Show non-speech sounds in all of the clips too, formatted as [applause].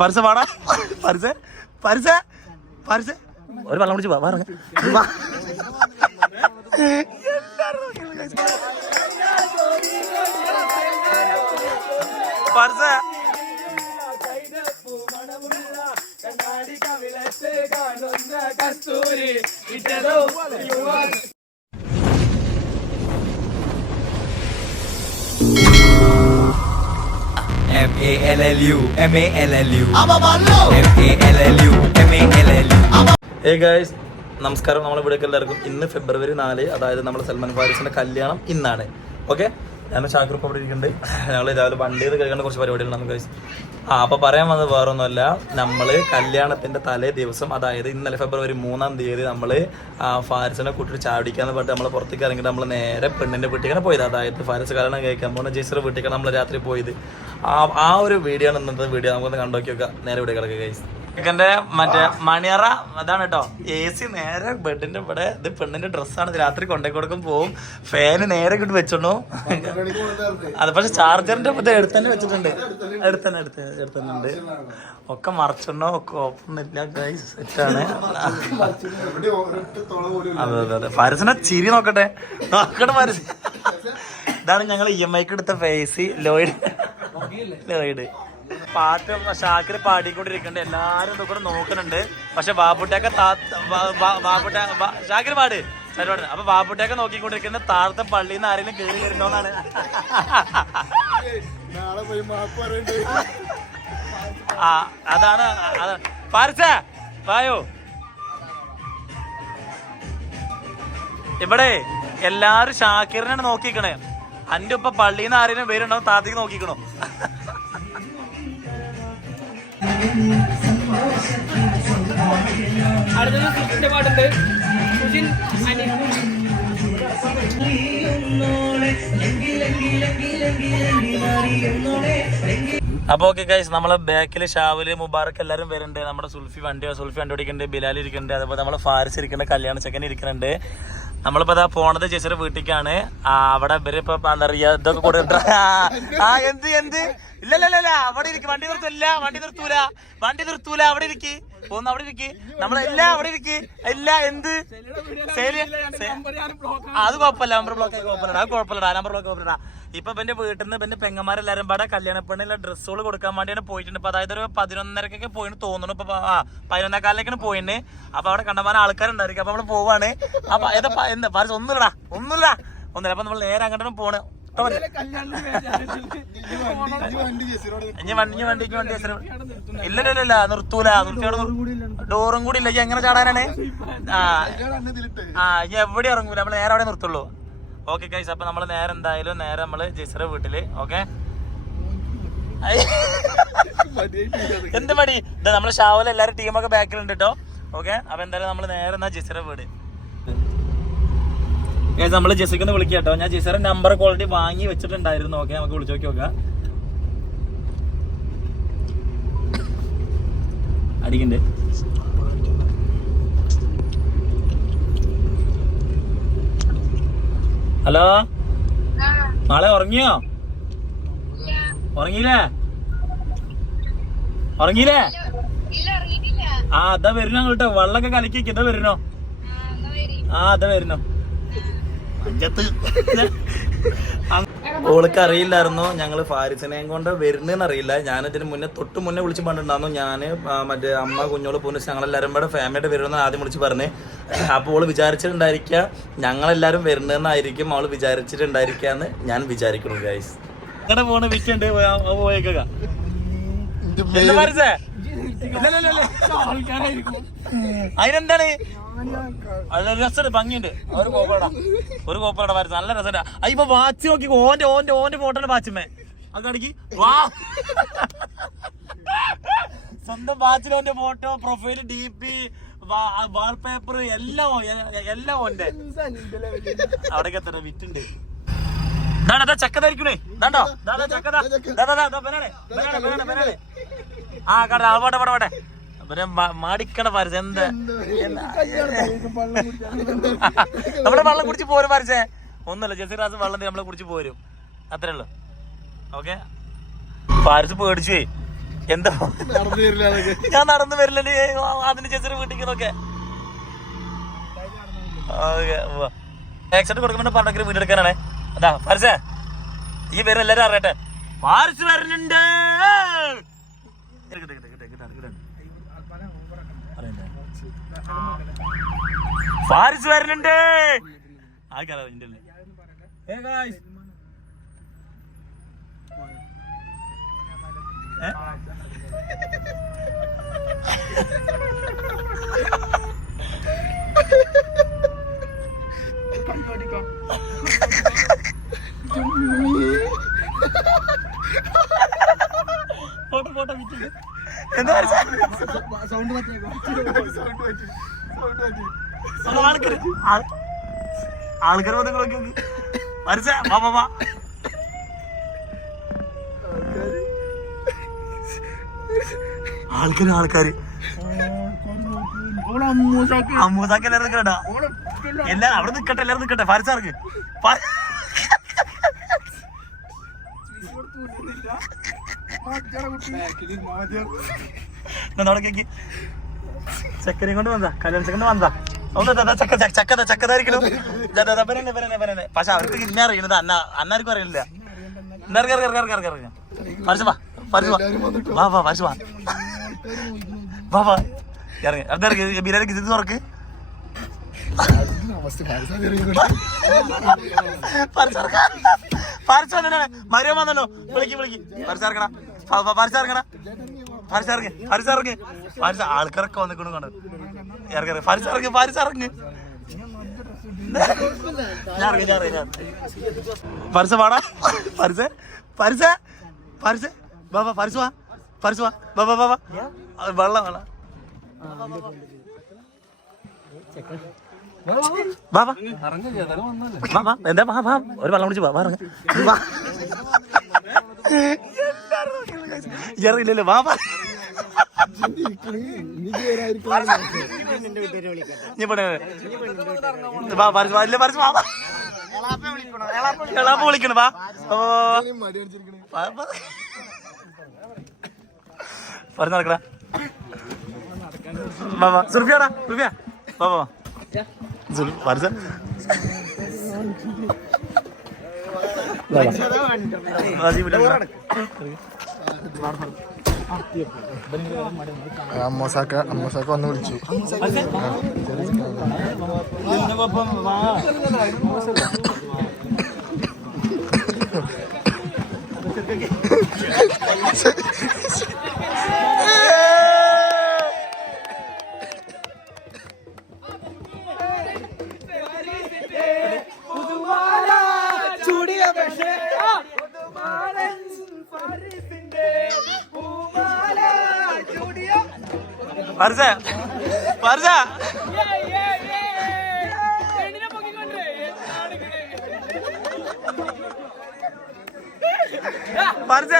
പരസ പാടാ. പരസ പരസ പരസ ഒരു വെള്ളം കുടിച്ച് വാ, വാ കണ്ണാടി വാ. എല്ലാരും Kasturi guys. A L L U M A L L U. M A L L U M A L L U. Hey guys നമസ്കാരം. നമ്മളെ ഇവിടേക്ക് എല്ലാവർക്കും ഇന്ന് ഫെബ്രുവരി നാല് അതായത് നമ്മുടെ സൽമാൻ ഫാരിസിന്റെ കല്യാണം ഇന്നാണ്. ഓക്കെ ഞാൻ ഷാക്കൂർ ഇപ്പോൾ ഇവിടെ ഇരിക്കുന്നുണ്ട്. [laughs] ഞങ്ങൾ രാവിലെ വണ്ടിയിൽ കഴിക്കേണ്ട കുറച്ച് പരിപാടികളാണ് ഗൈസ് ആ അപ്പോൾ പറയാൻ വന്നത് വേറൊന്നുമല്ല. നമ്മൾ കല്യാണത്തിന്റെ തലേ ദിവസം അതായത് ഇന്നലെ ഫെബ്രുവരി മൂന്നാം തീയതി നമ്മൾ ഫാരിസിനെ കൂട്ടിട്ട് ചാടിക്കാന്ന് പറഞ്ഞിട്ട് നമ്മൾ പുറത്തേക്ക് ഇറങ്ങിയിട്ട് നമ്മൾ നേരെ പെണ്ണിന്റെ വീട്ടിലേക്കാണ് പോയത്. അതായത് ഫാരിസ് കല്യാണം കഴിക്കാൻ പോകുന്ന ജയ്സർ വീട്ടിലേക്കാണ് നമ്മൾ രാത്രി പോയത്. ആ ആ ഒരു വീഡിയോ ആണ് ഇന്നത്തെ വീഡിയോ നമുക്കൊന്ന് കണ്ടോക്കി വെക്കാം നേരെ വീട്ടിൽ കിടക്കുക ചിക്കന്റെ മറ്റേ മണിയറ അതാണ് കേട്ടോ എ സി നേരെ ബെഡിന്റെ ഇവിടെ ഇത് പെണ്ണിന്റെ ഡ്രസ്സാണ്. ഇത് രാത്രി കൊണ്ടേ കൊടുക്കും പോവും. ഫാന് നേരെ ഇങ്ങോട്ട് വെച്ചോണ്ടു. അത് പക്ഷെ ചാർജറിന്റെ ഇത് എടുത്തന്നെ വെച്ചിട്ടുണ്ട്. എടുത്തന്നെ എടുത്ത് എടുത്തുണ്ട് ഒക്കെ മറച്ചോണ്ടോ? ഒക്കെ ഓപ്പൺ ഇല്ല ഗൈസ് സെറ്റാണ് അതെ അതെ അതെ. ഫാരിസിനെ ചിരി നോക്കട്ടെ. നോക്കട്ടെ പരസ്യം ഇതാണ് ഞങ്ങൾ ഇ എം ഐക്ക് എടുത്ത ഫേസി ലോയിഡ് ലോയിഡ് പാട്ട് ഷാക്കിൽ പാടിക്കൊണ്ടിരിക്കുന്നുണ്ട് എല്ലാരും ഇതൊക്കെ നോക്കുന്നുണ്ട്. പക്ഷെ ബാബുട്ടൊക്കെ ബാബുട്ട ഷാക്കിൽ പാട്. ശരി പാട് അപ്പൊ ബാബുട്ടൊക്കെ നോക്കിക്കൊണ്ടിരിക്കുന്ന താഴത്തെ പള്ളിയിൽ നിന്ന് ആരെങ്കിലും കയറി വരുന്നോന്നാണ്. ആ അതാണ് പാരസ പായോ വായോ. ഇവിടെ എല്ലാരും ഷാക്കിറിനാണ് നോക്കിക്കണേ. അന്റെ ഉപ്പ പള്ളിയിൽ നിന്ന് ആരെങ്കിലും പേരുണ്ടാവും താത്തേക്ക് നോക്കിക്കണോ? അടുത്തത് സുഷിന്റെ പാട്ടുണ്ട്. സുഷിൻ അനി ഓക്കെ ഗൈസ് നമ്മളെ ബാക്കിൽ ഷാവിൽ മുബാറക്ക് എല്ലാരും വരുന്നുണ്ട്. നമ്മുടെ സുൽഫി വണ്ടി സുൽഫി വണ്ടി ഓടിക്കുന്നുണ്ട് ബിലാൽ ഇരിക്കുന്നുണ്ട്. അതുപോലെ നമ്മളെ ഫാരിസ് ഇരിക്കുന്ന കല്യാണ ചെക്കൻ ഇരിക്കുന്നുണ്ട്. നമ്മളിപ്പോ അതാ പോണത് ചേച്ചിയുടെ വീട്ടിലേക്കാണ് അവിടെ ഇവർ ഇപ്പൊ എന്താ പറയാ ഇതൊക്കെ കൊടുത്തിട്ട് ആ എന്ത് എന്ത്? ഇല്ല അവിടെ ഇരിക്കും. വണ്ടി നിർത്തൂല വണ്ടി നിർത്തൂല വണ്ടി നിർത്തൂല അവിടെ ഇരിക്ക്. പോന്ന് അവിടെ ഇരിക്ക്. നമ്മളെല്ലാം അവിടെ ഇരിക്ക്. എല്ലാ എന്ത്? അത് കുഴപ്പമില്ല നമ്പർ ബ്ലോക്ക് കുഴപ്പമില്ല. അത് കുഴപ്പമില്ല നമ്പർ ബ്ലോക്ക് കുഴപ്പമില്ല ഇപ്പൊ എന്റെ വീട്ടിൽ നിന്ന് എന്റെ പെങ്ങന്മാരെല്ലാരും ഇവിടെ കല്യാണ പെണ്ണിലെ ഡ്രസ്സുകൾ കൊടുക്കാൻ വേണ്ടിയാണ് പോയിട്ടുണ്ട്. ഇപ്പൊ അതായത് ഒരു പതിനൊന്നരക്കൊക്കെ പോയിന് തോന്നുന്നു. ഇപ്പൊ ആ പതിനൊന്നേക്കാലിലേക്കാണ് പോയിന് അപ്പൊ അവിടെ കണ്ടമാനം ആൾക്കാരുണ്ടായിരിക്കും. അപ്പൊ നമ്മൾ പോവാണ്. അപ്പൊ ഏതാ എന്താ? പറ ഒന്നുമില്ലടാ ഒന്നുമില്ല ഒന്നുമില്ല. അപ്പൊ നമ്മൾ നേരെ അങ്ങോട്ടാണ് പോണ്. ഇനി വണ്ടി ഇനി വണ്ടിക്ക് വണ്ടി വെച്ചിട്ട് ഇല്ല ഇല്ല ഇല്ല നിർത്തൂല. നിർത്തിയോട് ഡോറും കൂടി ഇല്ല എങ്ങനെ ചാടാനാണ്? ആ. ആ ഇനി എവിടെ ഇറങ്ങൂല. നമ്മൾ നേരെ അവിടെ നിർത്തുള്ളൂ. ഓക്കെ കൈസ് അപ്പൊ നമ്മൾ നേരെ എന്തായാലും നേരെ നമ്മൾ ജിസറ വീട്ടിൽ ഓക്കെ എന്ത് മടി? നമ്മൾ ഷാവല എല്ലാരും ടീമൊക്കെ ബാക്കിലുണ്ട് കേട്ടോ ഓക്കെ അപ്പൊ എന്തായാലും നമ്മൾ നേരെ എന്നാ ജയ്സറെ വീട്. നമ്മൾ ജെസിക്കൊന്ന് വിളിക്കാം കേട്ടോ ഞാൻ ജെസിയുടെ നമ്പർ ക്വാളിറ്റി വാങ്ങി വെച്ചിട്ടുണ്ടായിരുന്നു. ഓക്കെ നമുക്ക് വിളിച്ചു നോക്കി നോക്കാം. അടിക്കണ്ട്. ഹലോ? നാളെ ഉറങ്ങിയോ? ഉറങ്ങിയില്ലേ? ഉറങ്ങിയില്ലേ? ആ അതാ വരുന്നോ കേട്ടോ വെള്ളമൊക്കെ കലക്കി ഇതാ വരുന്നോ? ആ അതാ വരുന്നോ. അഞ്ചത്ത് [laughs] ഓൾക്ക് അറിയില്ലായിരുന്നു. ഞങ്ങൾ ഫാരിസിനെയും കൊണ്ട് വരുന്നതെന്ന് അറിയില്ല. ഞാനിതിന് മുന്നേ തൊട്ട് മുന്നേ വിളിച്ച് പറഞ്ഞിട്ടുണ്ടായിരുന്നു. ഞാൻ മറ്റേ അമ്മ കുഞ്ഞോൾ പൂനിച്ച് ഞങ്ങളെല്ലാവരും കൂടെ ഫാമിലിയുടെ വരുമെന്ന് ആദ്യം വിളിച്ച് പറഞ്ഞ്. അപ്പോൾ ഓൾ വിചാരിച്ചിട്ടുണ്ടായിരിക്കുക ഞങ്ങളെല്ലാവരും വരുന്നതെന്നായിരിക്കും അവൾ വിചാരിച്ചിട്ടുണ്ടായിരിക്കുക എന്ന് ഞാൻ വിചാരിക്കുന്നു ഗൈസ് അങ്ങനെ പോണ്? വിറ്റുണ്ട്. അതിനെന്താണ്? അത് രസമുണ്ട് ഭംഗിയുണ്ട്. ഒരു കോപ്പറട ഒരു കോപ്പറട വരച്ച നല്ല രസമുണ്ട്. ആ വാച്ച് നോക്കി ഓന്റെ ഓന്റെ ഓന്റെ ഫോട്ടോയുടെ വാച്ചുമേ അത് കാണിക്ക്. വാ. സ്വന്തം വാച്ചിൽ ഓന്റെ photo profile D P wallpaper എല്ലാം എല്ലാം ഓന്റെ. അവിടേക്ക് എത്ര വിറ്റുണ്ട്. ഇതാണ് അതാ ചക്ക ധരിക്കണേ. ഇതാണ്ടോ ദാ, ദാ, ചക്ക ദാ. ദാ, ദാ, ദാ, ദാ, ബനാനെ, ബനാനെ, ബനാനെ, ബനാനെ. ആ കട അവിടെ അവിടെ പോട്ടെ പിന്നെ മാടിക്കണ പരസ്യം. എന്താ? നമ്മുടെ വെള്ളം കുടിച്ച് പോരും പാരിച്ചേ ഒന്നല്ല ജെസി റാസ് വെള്ളം നമ്മളെ കുടിച്ച് പോരും. അത്രേ ഉള്ളു. ഓക്കെ? പാരസ് പേടിച്ചു എന്താ? ഞാൻ നടന്നു വരില്ല അതിന് ചേച്ചി വീട്ടിക്കുന്നൊക്കെ ഓക്കെ ആക്സിഡന്റ് കൊടുക്കുമ്പോ പണ്ടൊക്കെ വീട് എടുക്കാനാണേ. അതാ പരസ്യ. ഈ പേര് എല്ലാരും അറിയട്ടെ. പാരസ് വരുന്നുണ്ട് ഇങ്ങട്ട്, ഇങ്ങട്ട്, ഇങ്ങട്ട്, ഇങ്ങട്ട്, ഇങ്ങട്ട്. അറിയണ്ടേ? പാരിസ് വരുന്നുണ്ട് ആൾക്കാരാ guys. ഏ? ഫോട്ടോ ഫോട്ടോ വിറ്റിട്ട് എന്താ ആൾക്കാർ ആൾക്കാർ വന്ന് നോക്കി മനസ്സ വാ വാ വാ ആൾക്കാര് ആൾക്കാര് അമ്മൂസാക്ക് എല്ലാരും നിക്കണടാ എല്ലാരും അവിടെ നിക്കട്ടെ എല്ലാരും നിക്കട്ടെ ഫാരിസാർക്ക് [laughs] നടക്കേക്ക് ചക്കരയും കൊണ്ട് വന്നതാ. കല്യാണ ചെക്കന്റെ വന്നതാ. ഒന്ന് ദാ, ദാ, ചക്ക ചക്ക ചക്ക ദാ, ചക്കതായിരിക്കണു ദാ, ദാ, ദാ, വരനെ, വരനെ, വരനെ. പക്ഷെ അവർക്ക് ഇന്നെ അറിയണത് അന്ന. അന്നാർക്കും അറിയില്ല ഇറങ്ങി ഇത് തുറക്ക്. മരിയോ വന്നല്ലോ. വിളിക്ക് വിളിക്ക്. പരിച്ചിറക്കണ പരിച്ചിറക്കണ പരിച്ചിറങ്ങി പരിച്ചിറങ്ങി പരിസ ആൾക്കാരൊക്കെ വന്നിക്കണു കണ്ടു? ഇറങ്ങി ഇറങ്ങി. ഞാൻ പരിസ വാടാ. പരിസ പരിസ പരിസ വാ പരിസ വാ. പരിസ വാ വാ വാ. വെള്ളം വെള്ളം. വാ വാ. വാ വാ. എന്താ? വാ വാ. ഒരു വെള്ളം കുടിച്ച് വാ വാ. വാ. ഇറങ്ങില്ലല്ലോ വാ വാ വാ. അമ്മോസാക്ക അമ്മോസാക്ക വന്ന് വിളിച്ചു. പറിച്ച [laughs] പറിച്ച പെണ്ണിനെ പൊക്കിക്കൊണ്ട് എന്താണ് ഇത്? പറിച്ച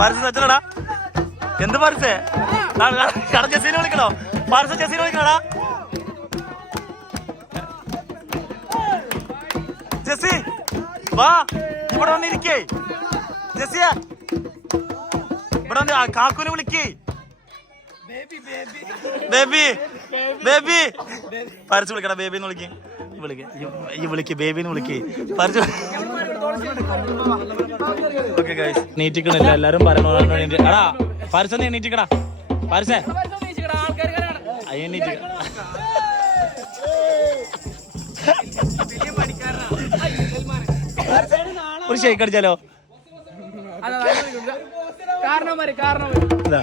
പറിച്ച അച്ഛനാടാ എന്ത് പാരസ്? കട ജസീനെ വിളിക്കണോ? പാരസ് ജസീനെ വിളിക്കണടാ. ജസി വാ ഇവിടെ വന്നിരിക്കേ. ജസിയ ഇവിടെ വന്ന് കാക്കുനെ വിളിക്കേ. Baby baby. പരച്ചു വിളിക്കടാ ബേബിന്ന് വിളിക്കേ. വിളിക്കേ. ഈ വിളിക്ക് ബേബിന്ന് വിളിക്കേ. പറിച്ചു ഓക്കെ ഗൈസ് നീറ്റിക്കണില്ല എല്ലാരും എടാ നീ നീറ്റിക്കടാ. അയ്യ നീറ്റിക്ക ഒരു ഷേക്ക് അടിച്ചാലോ? കാരണം കാരണം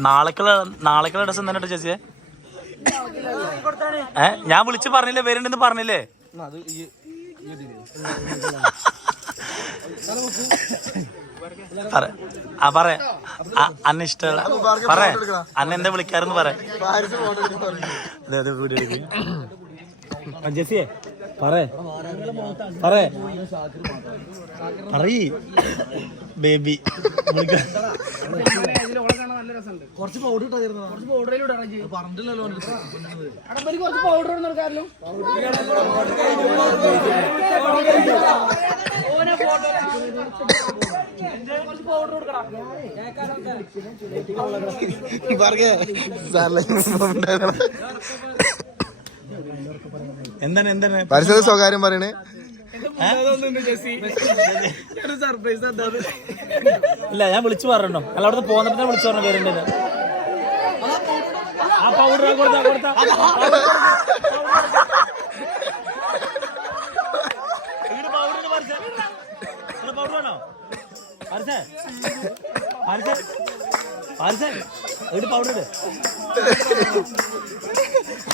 നാളേക്കുള്ള നാളേക്കുള്ള ഡ്രസ് എന്താണ് ചേച്ചിയെ? ഏ? ഞാൻ വിളിച്ച് പറഞ്ഞില്ലേ വരുന്നുണ്ടെന്ന് പറഞ്ഞില്ലേ? [laughs] പറ. ആ പറ. അന്ന പറ. അന്ന എന്താ വിളിക്കാറെന്ന് പറ. അതെ അതെ വീഡിയോ എടുക്ക്. പറ പറ പറയ്. ബേബി. കുറച്ച് പൗഡർ കുറച്ച് പൗഡറിലൂടെ പറഞ്ഞില്ലല്ലോ കുറച്ച് പൗഡർ ഇടുന്ന പറഞ്ഞേ ഓനെ എന്താണ് എന്താണ്? പരിസര സ്വകാര്യം പറയണേ. ഇല്ല ഞാൻ വിളിച്ചു പറഞ്ഞോ. അല്ല അവിടുന്ന് പോന്നിട്ട് വിളിച്ചു പറഞ്ഞു പേരുണ്ട് ആ പൗഡർ കൊടുത്താ കൊടുത്താ. പൗഡർ ഇട്?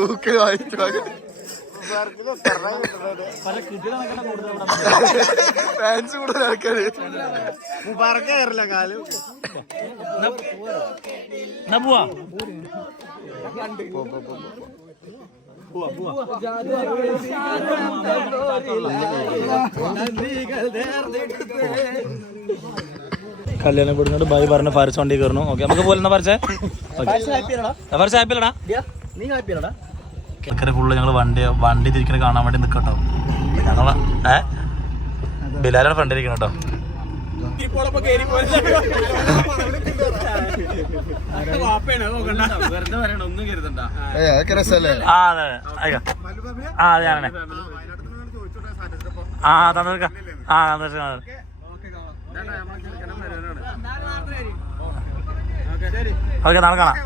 ഊക്ക് വായിച്ചു ഫാൻസ് കൂടുതൽ ആൾക്കാര്. പറക്കാറില്ല കാലം നന്ദികൾ പോവാ കല്യാണം കൂടുന്നോട് ബൈ പറഞ്ഞ ഫാരിസ് വണ്ടി കയറുന്നു. ഓക്കെ നമുക്ക് പോലെ പറിച്ചേ ഫാരിസ്? ഹാപ്പി അല്ലടാ നീ ഹാപ്പി അല്ലടാ കേക്കര ഫുള്ള് ഞങ്ങൾ വണ്ടി വണ്ടി തിരിക്കണ കാണാൻ വേണ്ടി നിൽക്കട്ടോ ഞങ്ങളെ ഏ? ബിലാലാണ് ഫ്രണ്ട് ഇരിക്കണം കേട്ടോ. ഏ അതൊക്കെ രസല്ലേ ആ അതെ ആ അതെ ഞാനെ ആ ആ ഓക്കെ നാളെ കാണാം.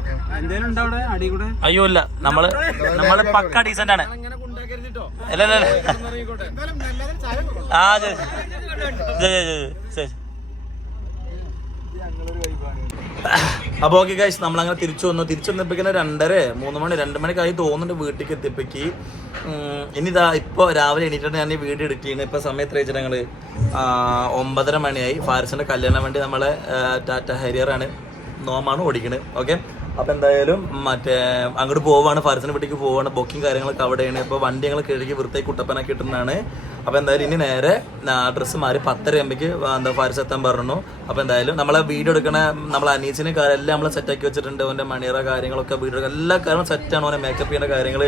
അയ്യോ ഇല്ല നമ്മൾ നമ്മൾ പക്ക ഡീസന്റ് ആണ്. അപ്പൊ ഓക്കെ ഗൈസ് നമ്മളങ്ങനെ തിരിച്ചു വന്നു. തിരിച്ചു വന്നപ്പോഴേക്കും രണ്ടര മൂന്ന് മണി രണ്ട് മണിക്കായി തോന്നുന്നുണ്ട് വീട്ടിലേക്ക് എത്തിപ്പിക്ക് ഇനി ഇതാ ഇപ്പോൾ രാവിലെ എണീറ്റിട്ട് ഞാൻ ഈ എടുക്കുകയാണ് ഇപ്പൊ സമയം എത്ര ഞങ്ങൾ? ഒമ്പതര മണിയായി. ഫാരിസിന്റെ കല്യാണം വേണ്ടി നമ്മളെ ടാറ്റ ഹരിയറാണ് നോമാണ് ഓടിക്കണത് ഓക്കെ? അപ്പോൾ എന്തായാലും മറ്റേ അങ്ങോട്ട് പോവാണ് ഫാരിസിന്റെ വീട്ടിലേക്ക് പോവാണ് ബുക്കിംഗ് കാര്യങ്ങളൊക്കെ അവിടെയാണ്. ഇപ്പൊ വണ്ടി ഞങ്ങൾ കിഴക്കി വൃത്തിയായി കുട്ടപ്പനാക്കി ഇട്ടുന്നതാണ് അപ്പോൾ എന്തായാലും ഇനി നേരെ ഡ്രസ്സ് മാറി പത്തര ആകുമ്പോഴേക്ക് എന്താ ഫാരിസ് എത്താൻ പറഞ്ഞു. അപ്പോൾ എന്തായാലും നമ്മളെ വീഡിയോ എടുക്കണ നമ്മളെ അനീസിന് എല്ലാം നമ്മൾ സെറ്റാക്കി വെച്ചിട്ടുണ്ട്. അവന്റെ മണിയറ കാര്യങ്ങളൊക്കെ വീഡിയോ എല്ലാ കാര്യങ്ങളും സെറ്റാണ് ഓനെ മേക്കപ്പ് ചെയ്യുന്ന കാര്യങ്ങൾ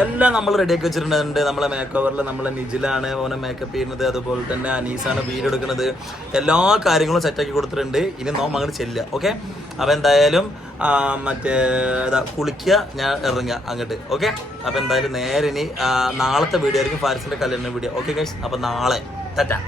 എല്ലാം നമ്മൾ റെഡിയാക്കി വെച്ചിട്ടുണ്ട്. നമ്മളെ മേക്ക് ഓവറിൽ നമ്മളെ നിജിലാണ് ഓനെ മേക്കപ്പ് ചെയ്യുന്നത്. അതുപോലെ തന്നെ അനീസാണ് വീഡിയോ എടുക്കുന്നത്. എല്ലാ കാര്യങ്ങളും സെറ്റാക്കി കൊടുത്തിട്ടുണ്ട്. ഇനി നോമ്പ് അങ്ങോട്ട് ചെല്ലുക. ഓക്കെ അപ്പോൾ എന്തായാലും മറ്റേ ഇതാ കുളിക്കുക ഞാൻ ഇറങ്ങുക അങ്ങോട്ട്. ഓക്കെ അപ്പോൾ എന്തായാലും നേരെ ഇനി നാളത്തെ വീഡിയോ ആയിരിക്കും ഫാരിസിന്റെ കല്യാണ വീഡിയോ ഓക്കെ ഗൈസ് അപ്പോൾ നാളെ. തറ്റാ